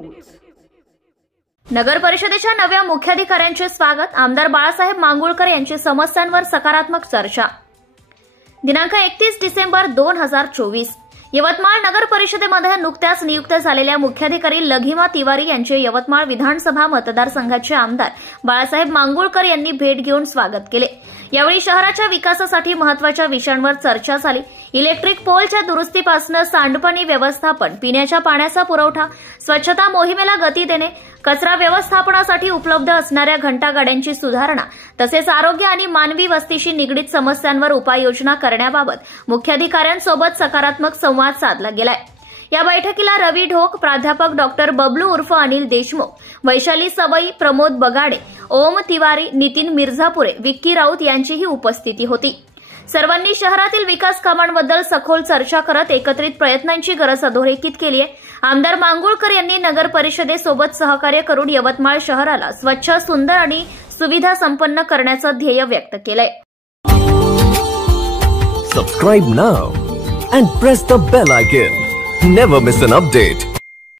News. नगर परिषदेच्या नव्या मुख्याधिकाऱ्यांचे स्वागत। आमदार बाळासाहेब मांगुळकर यांची समस्यांवर सकारात्मक चर्चा। दिनांक 31 डिसेंबर 2024 यवतमाळ नगर परिषदेमध्ये नुकत्याच नियुक्त झालेल्या मुख्याधिकारी लघिमा तिवारी यांचे यवतमाळ विधानसभा मतदारसंघाचे आमदार बाळासाहेब मांगुळकर यांनी भेट घेऊन स्वागत केले। यावेळी शहराच्या विकासासाठी महत्त्वाच्या विषयांवर चर्चा झाली। इलेक्ट्रिक पोलच्या दुरुस्तीपासून सांडपाणी व्यवस्थापन, पिण्याच्या पाण्याचा पुरवठा, स्वच्छता मोहिमेला गती देणे, कचरा व्यवस्थापनासाठी उपलब्ध असणाऱ्या घंटागाड्यांची सुधारणा तसेच आरोग्य आणि मानवी वस्तीशी निगडीत समस्यांवर उपाययोजना करण्याबाबत मुख्याधिकाऱ्यांसोबत सकारात्मक संवाद साधला गेलाय। या बैठकीला रवी ढोक, प्राध्यापक डॉक्टर बबलू उर्फ अनिल देशमुख, वैशाली सवई, प्रमोद बगाडे, ओम तिवारी, नितीन मिर्झापुरे, विक्की राऊत यांचीही उपस्थिती होती। सर्वांनी शहरातील विकास कामांबद्दल सखोल चर्चा करत एकत्रित प्रयत्नांची गरज अधोरेखित केली आहे। आमदार मांगुळकर यांनी नगर परिषदेसोबत सहकार्य करून यवतमाळ शहराला स्वच्छ, सुंदर आणि सुविधा संपन्न करण्याचं ध्येय व्यक्त केलंय। Subscribe now and press the bell icon. Never miss an update.